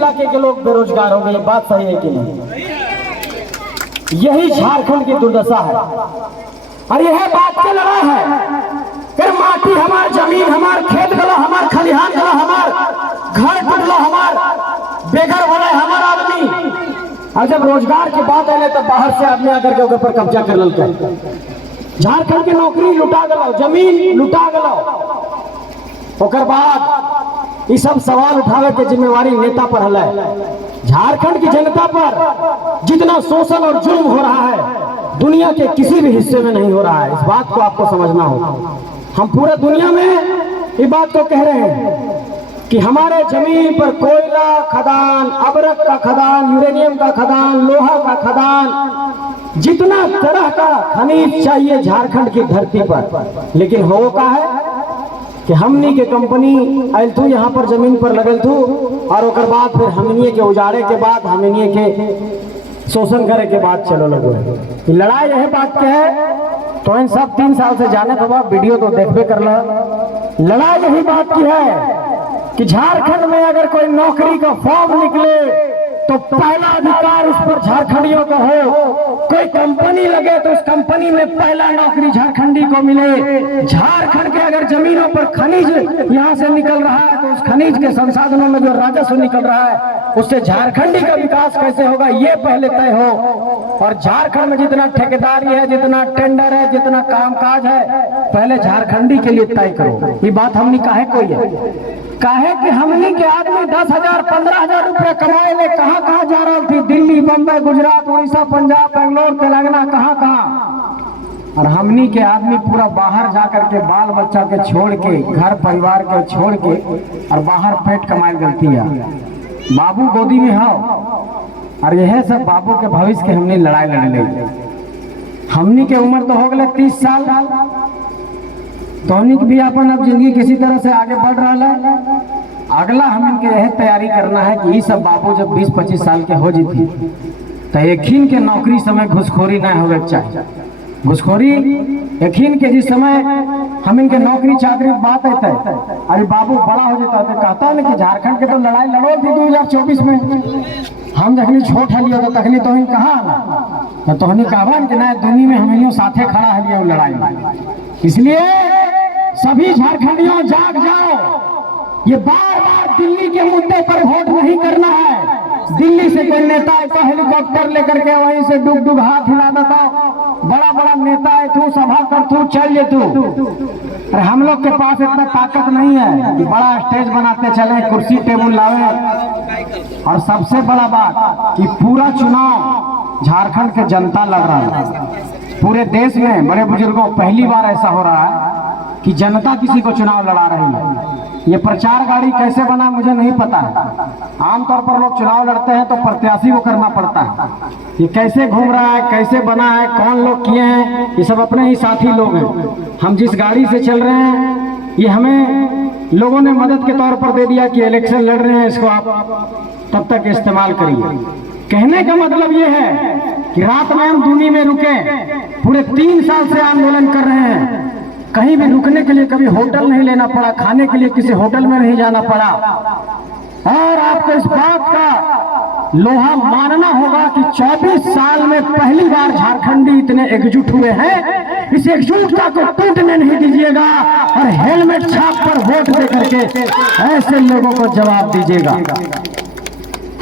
इलाके के लोग बेरोजगार हो गए। बात सही है कि नहीं? यही झारखंड की दुर्दशा है और यह बात की लड़ाई है कि माटी हमार, जमीन हमार, खेत गला हमार, खलिहान गला हमार, घर टूटला हमार, बेघर वाला हमार आदमी। और जब रोजगार की बात आए तो बाहर से आदमी आकर के ऊपर कब्जा कर लल। झारखंड की नौकरी लुटा गलो, जमीन लुटा गलो। ओकर बाद ये सब सवाल उठावे के जिम्मेवारी नेता पर है। झारखंड की जनता पर जितना शोषण और जुल्म हो रहा है दुनिया के किसी भी हिस्से में नहीं हो रहा है। इस बात को आपको समझना होगा। हम पूरे दुनिया में ये बात को कह रहे हैं कि हमारे जमीन पर कोयला खदान, अबरक का खदान, यूरेनियम का खदान, लोहा का खदान, जितना तरह का खनिज चाहिए झारखंड की धरती पर। लेकिन हो का है कि हमनी के कंपनी आयल थू, यहाँ पर जमीन पर लगल थू और ओकर बाद फिर हमनी के उजाड़े के बाद, हमनी के शोषण करे के बाद चलो लगो। लड़ाई यह बात के है तो इन सब 3 साल से जाने के बाद वीडियो तो देखबे कर ला। लड़ाई यही बात की है कि झारखंड में अगर कोई नौकरी का फॉर्म निकले तो पहला अधिकार उस पर झारखंडियों का हो। कोई कंपनी लगे तो उस कंपनी में पहला नौकरी झारखंडी को मिले। झारखंड के अगर जमीनों पर खनिज यहाँ से निकल रहा है तो उस खनिज के संसाधनों में जो राजस्व निकल रहा है उससे झारखंडी का विकास कैसे होगा ये पहले तय हो। और झारखंड में जितना ठेकेदारी है, जितना टेंडर है, जितना कामकाज है, पहले झारखंडी के लिए तय करो। ये बात हमने काहे कोई है काहे कि हमनी के आदमी 10,000 15,000 रुपया कमाए ले कहाँ कहाँ जा रहा थी, दिल्ली, बम्बई, गुजरात, उड़ीसा, पंजाब, बेंगलोर, तेलंगाना, कहाँ कहाँ। और हमनी के आदमी पूरा बाहर जाकर के बाल बच्चा के छोड़ के, घर परिवार के छोड़ के और बाहर पेट कमाए गलती है। बाबू गोदी में हो और यह सब बाबू के भविष्य के हमने लड़ाई लड़ ली। हमनी के उम्र तो हो गए 30 साल, तोनिक भी अपन अब जिंदगी किसी तरह से आगे बढ़ रहा है। अगला हम इनके यह तैयारी करना है कि ये सब बाबू जब 20-25 साल के हो जीती तो यकीन के नौकरी समय घुसखोरी ना होवे चाहिए। घुसखोरी यकीन के जिस समय हम इनके नौकरी चाकरी बात आता है, अरे बाबू बड़ा हो जाता है कहता है ना कि झारखंड के तो लड़ाई लड़ो थी 2024 में। हम जखनी छोट हलियो तो तखनी तो हम कहा तो हनी कहवन कि ना दुनिया में हम साथे खड़ा हलियो लड़ाई में। इसलिए सभी झारखंडियों जाग जाओ। ये बार बार दिल्ली के मुद्दे पर वोट नहीं करना है। दिल्ली से कोई नेता ऐसा हेलीकॉप्टर लेकर के वहीं से डुग डुग हाथ हिला देता, बड़ा बड़ा नेता है तू सभा कर तू चल ये तू। अरे हम लोग के पास इतना ताकत नहीं है कि बड़ा स्टेज बनाते चले, कुर्सी टेबल लावे। और सबसे बड़ा बात कि पूरा चुनाव झारखंड के जनता लड़ रहा है। पूरे देश में बड़े बुजुर्गों पहली बार ऐसा हो रहा है कि जनता किसी को चुनाव लड़ा रही है। ये प्रचार गाड़ी कैसे बना मुझे नहीं पता है। आमतौर पर लोग चुनाव लड़ते हैं तो प्रत्याशी को करना पड़ता है। ये कैसे घूम रहा है, कैसे बना है, कौन लोग किए हैं, ये सब अपने ही साथी लोग हैं। हम जिस गाड़ी से चल रहे हैं ये हमें लोगों ने मदद के तौर पर दे दिया कि इलेक्शन लड़ रहे हैं, इसको आप तब तक इस्तेमाल करिए। कहने का मतलब ये है कि रात में हम दूनी में रुके, पूरे 3 साल से आंदोलन कर रहे हैं। कहीं भी रुकने के लिए कभी होटल नहीं लेना पड़ा, खाने के लिए किसी होटल में नहीं जाना पड़ा। और आपको इस बात का लोहा मानना होगा कि 24 साल में पहली बार झारखंडी इतने एकजुट हुए हैं। इस एकजुटता को टूटने नहीं दीजिएगा और हेलमेट छाप पर वोट दे करके ऐसे लोगों को जवाब दीजिएगा।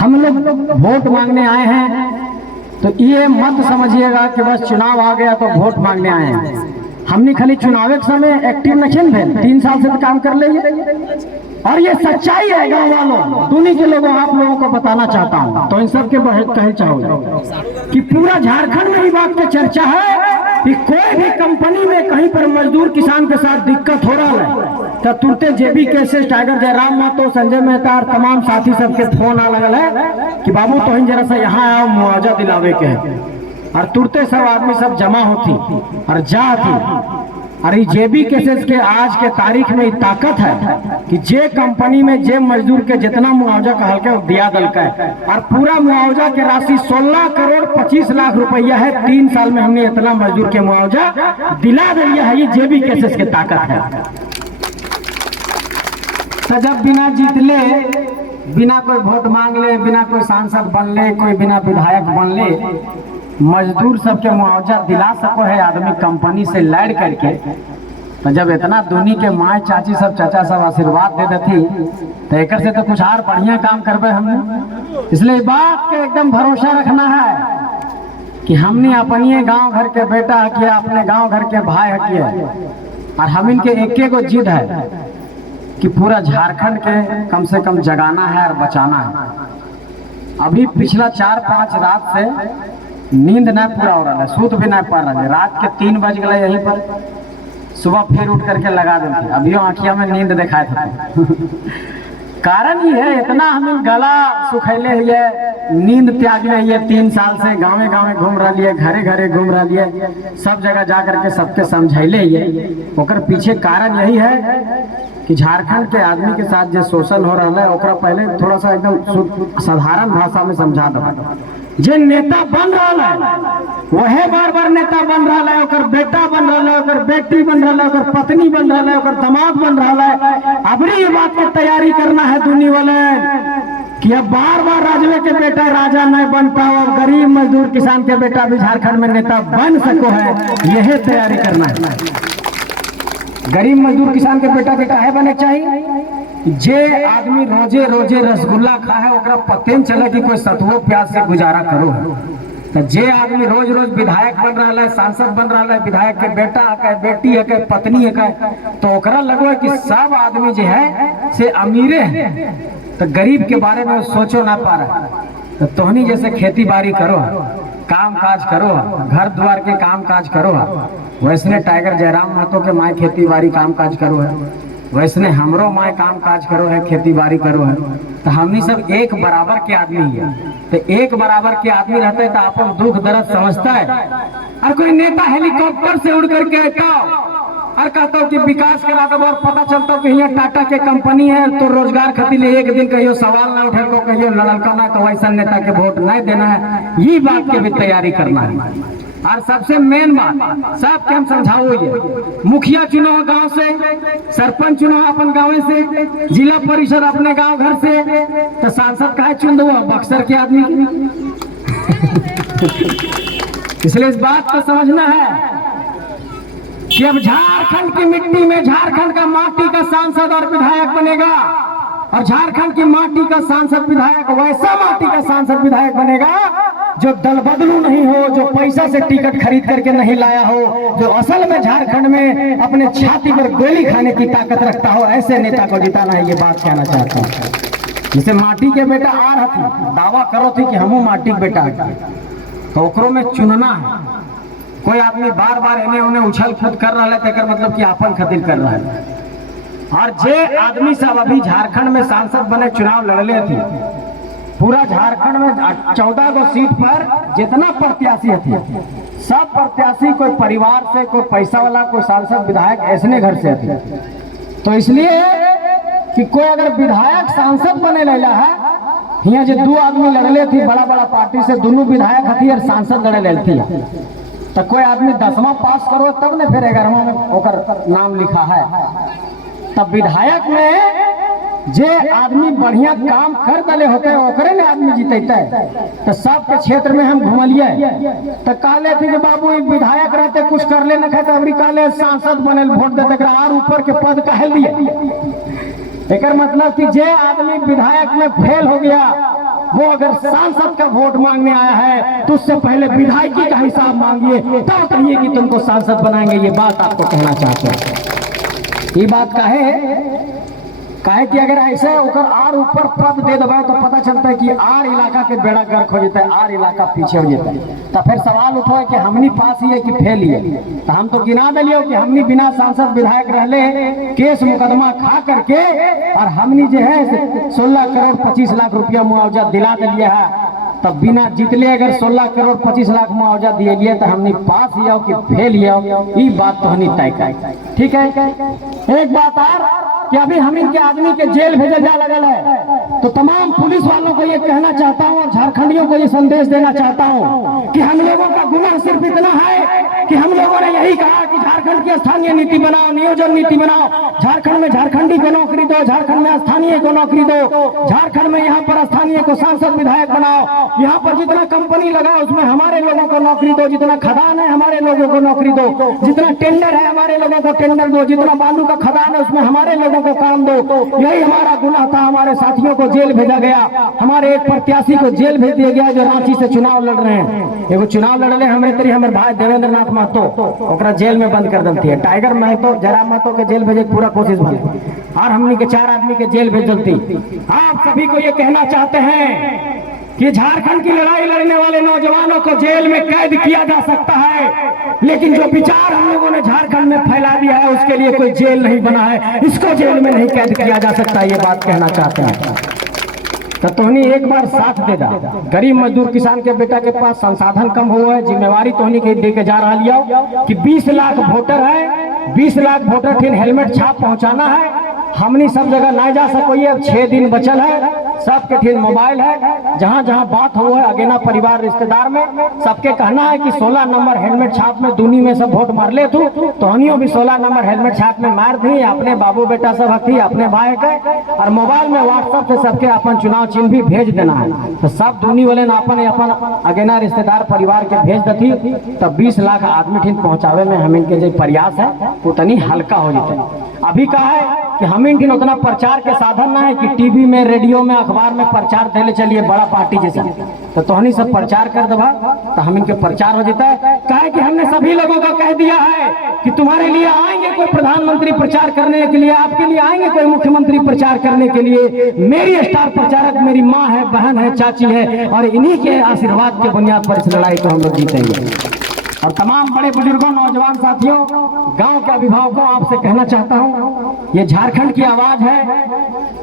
हम लोग वोट मांगने आए हैं तो ये मत समझिएगा कि बस चुनाव आ गया तो वोट मांगने आए हैं। हमने खाली चुनाव के समय एक्टिव नहीं थे, 3 साल से तो काम कर लेंगे। और ये सच्चाई है गाँव वालों, दुनिया के लोगों, आप लोगों को बताना चाहता हूँ तो इन सब के कहे चाहूँगा कि पूरा झारखंड में ये बात की चर्चा है कि कोई भी कंपनी में कहीं पर मजदूर किसान के साथ दिक्कत हो रहा है तो तुरंत जेबी केसेस, टाइगर जयराम महतो, संजय मेहता और तमाम साथी सबके फोन आ लगल है कि बाबू तो जरा सा यहाँ आओ, मुआवजा दिलावे के है। और तुरते सब आदमी सब जमा होती और जाती। अरे जेबी केसेस के आज के तारीख में ताकत है कि जे कंपनी में जे मजदूर के जितना मुआवजा कहल के दिया दल का है। और पूरा मुआवजा के राशि 16 करोड़ 25 लाख रुपया है। 3 साल में हमने इतना मजदूर के मुआवजा दिला दिया है। ये जेबी केसेस के ताकत है। तो जब बिना जीतले बिना कोई वोट मांग ले, बिना कोई सांसद बन ले, कोई बिना विधायक बन ले, मजदूर सबके मुआवजा दिला सको है आदमी कंपनी से लड़ करके। तो जब इतना दुनी के माँ चाची सब चाचा सब आशीर्वाद दे देती तो एक से तो कुछ और बढ़िया काम करबे हमने। इसलिए बात के एकदम भरोसा रखना है कि हमने अपने गांव घर के बेटा किया, अपने गांव घर के भाई किया, और हम इनके एक को जिद है कि पूरा झारखंड के कम से कम जगाना है और बचाना है। अभी पिछला 4-5 रात से नींद नहीं पूरा हो रहा है, सूत भी नहीं पा रहा है। रात के 3 बज गए यहीं पर, सुबह फिर उठ करके लगा देते, अभी आँखिया में नींद दिखाए थे। कारण ये है इतना हम गला सुखैले है, नींद त्याग ले है। 3 साल से गाँवे गाँवे घूम रहा है, घरे घरे घूम रहा है, सब जगह जा करके सबके समझैले है। ओकर पीछे कारण यही है कि झारखंड के आदमी के साथ जो शोषण हो रहा है ओकरा पहले थोड़ा सा एकदम साधारण भाषा में समझा दो। जे नेता बन रहा है वह बार बार नेता बन रहा है, ओकर बेटा बन रहा है, ओकर बेटी बन रहा है, ओकर पत्नी बन रहा है, ओकर दामाद बन रहा है। अबरी ये बात की तैयारी करना है दुनिया वाले कि अब बार बार राजवे के बेटा राजा नहीं बन पाओ, गरीब मजदूर किसान के बेटा भी झारखंड में नेता बन सको है, यही तैयारी करना है। गरीब मजदूर किसान के बेटा काहे बने चाहिए? जे आदमी रोजे रोजे रसगुल्ला खाए ओकरा पते न चले कि कोई सतुओ प्याज से गुजारा करो। तो जे आदमी रोज रोज विधायक बन रहा है, सांसद बन रहा है, विधायक के बेटा है, बेटी है, पत्नी है, तो ओकरा लगो कि सब आदमी जो है से अमीरे है, तो गरीब के बारे में सोचो ना पा रहा। तो तोहनी जैसे खेती बाड़ी करो, काम काज करो, घर द्वार के काम काज करो, वैसने टाइगर जयराम महतो के माए खेती बाड़ी काम काज करो है, वैसने हमरो माए काम काज करो है, खेती बाड़ी करो है। तो हमनी सब एक बराबर के आदमी है। तो एक बराबर के आदमी रहते है तो अपन दुख दर्द समझता है। और कोई नेता हेलीकॉप्टर से उड़ करके आता और कहता हूँ कि विकास करा दो, और पता चलता हो कि यहाँ टाटा के कंपनी है तो रोजगार खातिर एक दिन कहियो सवाल ना उठे को, कहियो लड़का ना तो वैसा नेता के वोट नहीं देना है। ये बात की भी तैयारी करना है। और सबसे मेन बात सबके हम समझाओ, ये मुखिया चुनाव गांव से, सरपंच चुनाव अपन गाँव से, जिला परिषद अपने गांव घर से, तो सांसद काहे चुन दो बक्सर के आदमी। इसलिए इस बात को समझना है कि अब झारखंड की मिट्टी में झारखंड का माटी का सांसद और विधायक बनेगा, और झारखंड की माटी का सांसद विधायक वैसा माटी का सांसद विधायक बनेगा जो दल बदलू नहीं हो, जो पैसा से टिकट खरीद करके नहीं लाया हो, जो असल में झारखंड में अपने छाती पर गोली खाने की ताकत रखता हो, ऐसे नेता को जिताना है। ये बात कहना चाहता हूँ। जैसे माटी के बेटा आ रहा थी, दावा करो थी कि हमू माटी के बेटा, तो ओकरों में चुनना है। कोई आदमी बार बार इन्हें उन्हें उछल कूद कर रहा है तो मतलब कि आपन खातिर कर रहा है। और जे आदमी सब अभी झारखंड में सांसद बने चुनाव लड़ले थी, पूरा झारखंड में 14 गो सीट पर जितना प्रत्याशी थी, सब प्रत्याशी कोई परिवार से, कोई पैसा वाला, कोई सांसद विधायक ऐसने घर से थे। तो इसलिए कि कोई अगर विधायक सांसद बने लेला है, यहाँ जो 2 आदमी लड़ले थी बड़ा बड़ा पार्टी से, दोनों विधायक थी और सांसद लड़े ले थी, तो कोई आदमी 10वां पास करो तब ने फिर 11वां में ओकर नाम लिखा है। तब विधायक में जे आदमी बढ़िया काम कर दले होते ओकरे ने आदमी जीतते है। तो सबके क्षेत्र में हम घुमलिए तो कहले थे कि बाबू विधायक रहते कुछ कर ले न खाते, अबरी कहले सांसद बने वोट देते और ऊपर के पद कहे लिए। एक मतलब कि जे आदमी विधायक में फेल हो गया वो अगर सांसद का वोट मांगने आया है तो उससे पहले विधायकी का हिसाब मांगिए, तब कहिए कि तुमको सांसद बनाएंगे। ये बात आपको कहना चाहते हैं। ये बात काहे कि अगर ऐसे आर ऊपर पद दे दबा तो पता चलता है कि आर इलाका के बेड़ा गर्क हो जाता है, आर इलाका पीछे हो जाता है। तो फिर सवाल उठो कि हमनी पास ही है कि फेल ही है। तो हम तो गिना दिलियो कि हमनी बिना सांसद विधायक रहले केस मुकदमा खा करके और हमनी जो है 16 करोड़ 25 लाख रुपया मुआवजा दिला दिलिए है। तब बिना जीतले अगर 16 करोड़ 25 लाख मुआवजा दिए लिए तो हमनी पास ही आओ कि फेल ही आओ, ये बात तो हनी तय कर। ठीक है, एक बात और कि अभी हम इनके आदमी के जेल भेजा जा लगल है, तो तमाम पुलिस वालों को ये कहना चाहता हूँ, झारखंडियों को ये संदेश देना चाहता हूँ कि हम लोगों का गुनाह सिर्फ इतना है कि हम लोगों ने यही कहा कि झारखंड की स्थानीय नीति बनाओ, नियोजन नीति बनाओ, झारखंड में झारखंडी को नौकरी दो, झारखंड में स्थानीय को नौकरी दो, झारखंड में यहाँ पर स्थानीय को सांसद विधायक बनाओ, यहाँ पर जितना कंपनी लगा उसमें हमारे लोगों को नौकरी दो, जितना खदान है हमारे लोगों को नौकरी दो, जितना टेंडर है हमारे लोगों को टेंडर दो, जितना बालू का खदान है उसमें हमारे लोगों को काम दो। यही हमारा गुनाह था। हमारे साथियों को जेल भेजा गया, हमारे एक प्रत्याशी को जेल भेज दिया गया जो रांची से चुनाव लड़ रहे हैं। एगो चुनाव लड़ रहे हमारे तरी हमारे भाई देवेंद्र नाथ महतो, ओकरा जेल में बंद कर देती है। टाइगर महतो जयराम महतो के जेल भेजे पूरा कोशिश बन, और हमने के 4 आदमी के जेल भेज देती। आप सभी को ये कहना चाहते हैं कि झारखंड की लड़ाई लड़ने वाले नौजवानों को जेल में कैद किया जा सकता है, लेकिन जो विचार हम लोगों ने झारखंड में फैला दिया है उसके लिए कोई जेल नहीं बना है, इसको जेल में नहीं कैद किया जा सकता। ये बात कहना चाहते हैं तो तोहनी एक बार साथ दे दा। गरीब मजदूर किसान के बेटा के पास संसाधन कम हुआ है, जिम्मेवारी तोहनी के दे के जा रहा लिया कि 20 लाख वोटर है, 20 लाख वोटर थे, हेलमेट छाप पहुंचाना है। हमनी सब जगह ना जा सको, ये अब 6 दिन बचल है, सबके ठीक मोबाइल है, जहां जहां बात हो है अगेना परिवार रिश्तेदार में सबके कहना है कि 16 नंबर हेलमेट छाप में दुनी में सब वोट मार ले तू, तो हनियो भी 16 नंबर हेलमेट छाप में मार दी। अपने बाबू बेटा सब हथी, अपने भाई के, और मोबाइल में व्हाट्सएप से सबके अपन चुनाव चिन्ह भी भेज देना है। तो सब दुनी वाले अपन अगेना रिश्तेदार परिवार के भेज देती, तब 20 लाख आदमी ठीक पहुंचावे में हम इनके जो प्रयास है उतनी हल्का हो जाते। अभी कहा है कि हम इनकी उतना प्रचार के साधन ना है कि टीवी में, रेडियो में, अखबार में प्रचार देने चलिए बड़ा पार्टी जैसा, तो तोहनी सब प्रचार कर दबा तो हम इनके प्रचार हो जाता है। कहे कि हमने सभी लोगों को कह दिया है कि तुम्हारे लिए आएंगे कोई प्रधानमंत्री प्रचार करने के लिए, आपके लिए आएंगे कोई मुख्यमंत्री प्रचार करने के लिए। मेरी स्टार प्रचारक मेरी माँ है, बहन है, चाची है, और इन्हीं के आशीर्वाद के बुनियाद पर इस लड़ाई को हम लोग जीतेंगे। और तमाम बड़े बुजुर्गों, नौजवान साथियों, गांव के अभिभावकों, आपसे कहना चाहता हूं, ये झारखंड की आवाज है,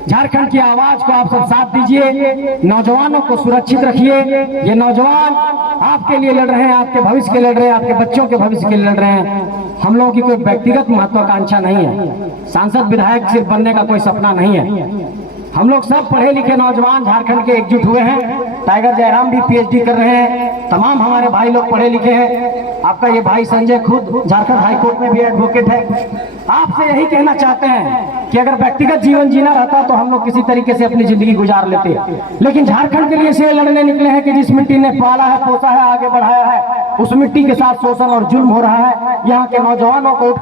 झारखंड की आवाज को आप सब साथ दीजिए, नौजवानों को सुरक्षित रखिए। ये नौजवान आपके लिए लड़ रहे हैं, आपके भविष्य के लड़ रहे हैं, आपके बच्चों के भविष्य के लिए लड़ रहे हैं। हम लोगों की कोई व्यक्तिगत महत्वाकांक्षा नहीं है, सांसद विधायक सिर्फ बनने का कोई सपना नहीं है। हम लोग सब पढ़े लिखे नौजवान झारखंड के एकजुट हुए हैं। टाइगर जयराम भी पीएचडी कर रहे हैं, तमाम हमारे भाई लोग पढ़े लिखे हैं। आपका ये भाई संजय खुद झारखंड हाईकोर्ट में भी एडवोकेट है। आपसे यही कहना चाहते हैं कि अगर व्यक्तिगत जीवन जीना रहता तो हम लोग किसी तरीके से अपनी जिंदगी गुजार लेते, लेकिन झारखंड के लिए इसलिए लड़ने निकले हैं कि जिस मिट्टी ने पाला है, पोसा है, आगे बढ़ाया है, उस मिट्टी के साथ शोषण और जुल्म हो रहा है। यहाँ के नौजवानों को